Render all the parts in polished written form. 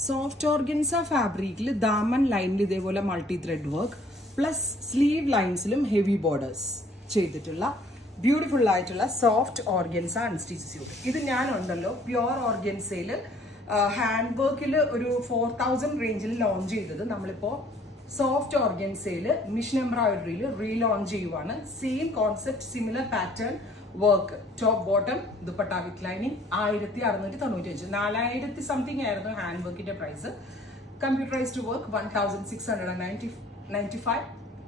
Soft organza ഫാബ്രിക്കിൽ ദാമൻ ലൈനിൽ ഇതേപോലെ multi thread work plus sleeve ലൈൻസിലും ഹെവി ബോർഡേഴ്സ് ചെയ്തിട്ടുള്ള ബ്യൂട്ടിഫുൾ ആയിട്ടുള്ള സോഫ്റ്റ് ഓർഗൻസ അൺസ്റ്റിച്ച് സ്യൂട്ട്. ഇത് ഞാനുണ്ടല്ലോ പ്യുവർ ഓർഗൻസയിൽ ഹാൻഡ് വർക്കിൽ ഒരു 4000 റേഞ്ചിൽ ലോഞ്ച് ചെയ്തത് നമ്മളിപ്പോൾ സോഫ്റ്റ് ഓർഗൻസയിൽ മിഷൻ എംബ്രോയിഡറിയിൽ റീലോഞ്ച് ചെയ്യുവാണ്. Same concept, similar pattern work, top bottom, dupatta with lining. 1695, 4000 something ആയിരുന്നു ഹാൻഡ് വർക്കിന്റെ price. Computerised work 1695.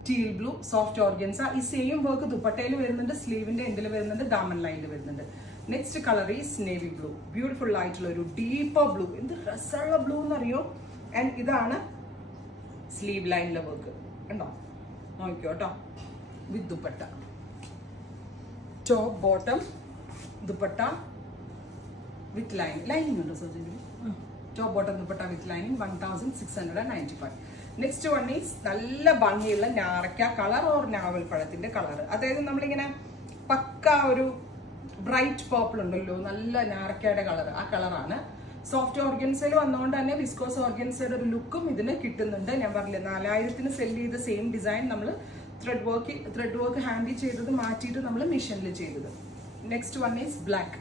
Teal blue soft organza. ഈ സെയിം വർക്ക് ദുപ്പട്ടയിൽ വരുന്നുണ്ട്, സ്ലീവിന്റെ എൻഡിൽ വരുന്നുണ്ട്, ദാമൻ ലൈനിൽ വരുന്നുണ്ട്. Next colour is navy blue. Beautiful ആയിട്ടുള്ള ഒരു ഡീപ്പർ ബ്ലൂ. എന്ത് രസമുള്ള ബ്ലൂ എന്നറിയോ. ആൻഡ് ഇതാണ് സ്ലീവ് ലൈനിലെ വർക്ക്. ഉണ്ടോ, നോക്കിയോ കേട്ടോ. With dupatta, top bottom, dupatta with lining ഉണ്ടോ Soji? Top bottom dupatta with lining 1695. Next one is നല്ല ഭംഗിയുള്ള ഞാറക്ക കളർ ഓർ നാവൽ പഴത്തിന്റെ കളർ. അതായത് നമ്മളിങ്ങനെ പക്ക ഒരു ബ്രൈറ്റ് പേർപ്പിൾ ഉണ്ടല്ലോ, നല്ല ഞാറക്കയുടെ കളർ, ആ കളറാണ്. സോഫ്റ്റ് ഓർഗൻസയിൽ വന്നുകൊണ്ട് തന്നെ വിസ്കോസ് ഓർഗൻസയുടെ ഒരു ലുക്കും ഇതിന് കിട്ടുന്നുണ്ട്. ഞാൻ പറഞ്ഞില്ലേ 4000 സെല് ചെയ്ത സെയിം ഡിസൈൻ നമ്മൾ ത്രെഡ് വർക്ക് ഹാൻഡിൽ ചെയ്തത് മാറ്റിയിട്ട് നമ്മൾ മെഷീനിൽ ചെയ്തത്. Next one is black.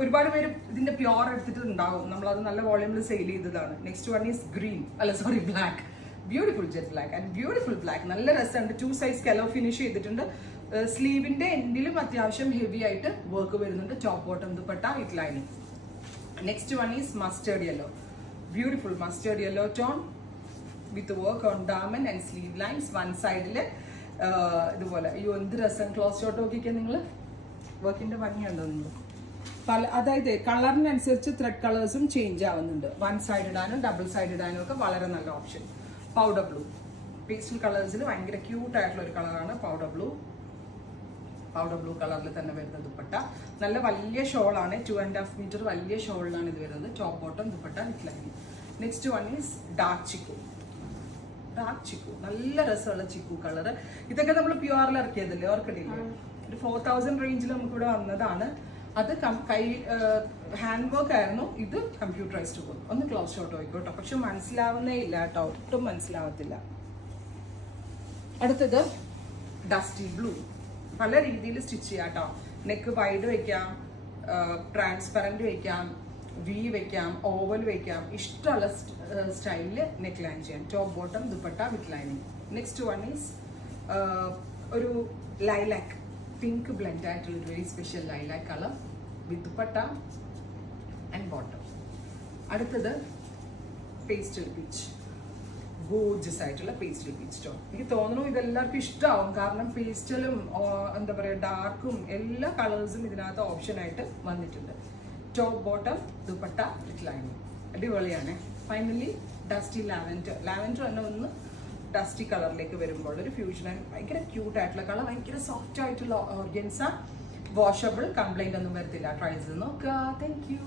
ഒരുപാട് പേര് ഇതിന്റെ പ്യോർ എടുത്തിട്ട് ഉണ്ടാവും, നമ്മളത് നല്ല വോളിയൂമിൽ സെയിൽ ചെയ്തതാണ്. Next one is black. Beautiful jet black and beautiful black. നല്ല രസമുണ്ട്. 2 സൈസ് കലർ ഫിനിഷ് ചെയ്തിട്ടുണ്ട്. സ്ലീവിന്റെ എൻഡിലും അത്യാവശ്യം ഹെവി ആയിട്ട് വർക്ക് വരുന്നുണ്ട്. Top bottom dupatta with lining. Next one is mustard yellow. Beautiful mustard yellow tone with work on ഡാമൻ and sleeve lines. One സൈഡില് ഇതുപോലെ. അയ്യോ എന്ത് രസം. ക്ലോസ് ഷോട്ട് നോക്കിക്കാൻ നിങ്ങൾ. വർക്കിന്റെ ഭംഗിയുണ്ടോ നിങ്ങൾ? അതായത് കളറിനനുസരിച്ച് ത്രെഡ് കളേഴ്സും ചേഞ്ച് ആവുന്നുണ്ട്. വൺ സൈഡ് ഇടാനും ഡബിൾ സൈഡ് ഇടാനും ഒക്കെ വളരെ നല്ല ഓപ്ഷൻ. Powder blue. പേസ്റ്റൽ കളേഴ്സിൽ ഭയങ്കര ക്യൂട്ട് ആയിട്ടുള്ള ഒരു കളറാണ് പൗഡർ ബ്ലൂ. പൗഡർ ബ്ലൂ കളറിൽ തന്നെ വരുന്ന ദുപ്പട്ട. നല്ല വലിയ ഷോളാണ്, 2.5 മീറ്റർ വലിയ ഷോളിലാണ് ഇത് വരുന്നത്. Top bottom dupatta with lining. Next one is dark chikoo. നല്ല രസമുള്ള ചിക്കു കളർ. ഇതൊക്കെ നമ്മൾ പ്യുവറിൽ ഇറക്കിയതല്ലേ, ഓർക്കണില്ലേ? ഒരു 4000 റേഞ്ചിൽ നമുക്ക് ഇവിടെ വന്നതാണ്. അത് ഹാൻഡ് വർക്ക് ആയിരുന്നു, ഇത് കമ്പ്യൂട്ടറൈസ്ഡ് വർക്ക്. ഒന്ന് ക്ലോസ് ഷോട്ട് നോക്കിക്കോട്ടോ. പക്ഷെ മനസ്സിലാവുന്നേ ഇല്ല കേട്ടോ, ഒട്ടും മനസ്സിലാവത്തില്ല. അടുത്തത് ഡസ്റ്റി ബ്ലൂ. പല രീതിയിൽ സ്റ്റിച്ച് ചെയ്യാം കേട്ടോ. നെക്ക് വൈഡ് വെക്കാം, ട്രാൻസ്പെറന്റ് വെക്കാം, വി വെക്കാം, ഓവൽ വെക്കാം. ഇഷ്ടമുള്ള സ്റ്റൈലില് നെക്ക് ലൈൻ ചെയ്യാം. Top bottom dupatta with lining. Next one is ഒരു ലൈലാക്ക് പിങ്ക് ബ്ലെൻഡ് ആയിട്ടുള്ള ഒരു very special lilac colour with dupatta and bottom. അടുത്തത് പേസ്റ്റൽ പീച്ച്. ഗോർജിയസ് ആയിട്ടുള്ള പേസ്റ്റൽ പീച്ച് ടോൺ. എനിക്ക് തോന്നുന്നു ഇതെല്ലാവർക്കും ഇഷ്ടമാവും, കാരണം പേസ്റ്റലും എന്താ പറയുക ഡാർക്കും എല്ലാ കളേഴ്സും ഇതിനകത്ത് ഓപ്ഷൻ ആയിട്ട് വന്നിട്ടുണ്ട്. Top bottom dupatta with lining. അടിപൊളിയാണ്. ഫൈനലി ഡസ്റ്റി ലാവൻഡർ തന്നെ ഒന്ന് ഡസ്റ്റി കളറിലേക്ക് വരുമ്പോൾ ഒരു ഫ്യൂഷൻ. ഭയങ്കര ക്യൂട്ട് ആയിട്ടുള്ള കളർ, ഭയങ്കര സോഫ്റ്റ് ആയിട്ടുള്ള ഓർഗൻസ. വാഷബിൾ, കംപ്ലൈന്റ് ഒന്നും വരത്തില്ല. ട്രൈ ചെയ്ത് നോക്കുക. Thank you.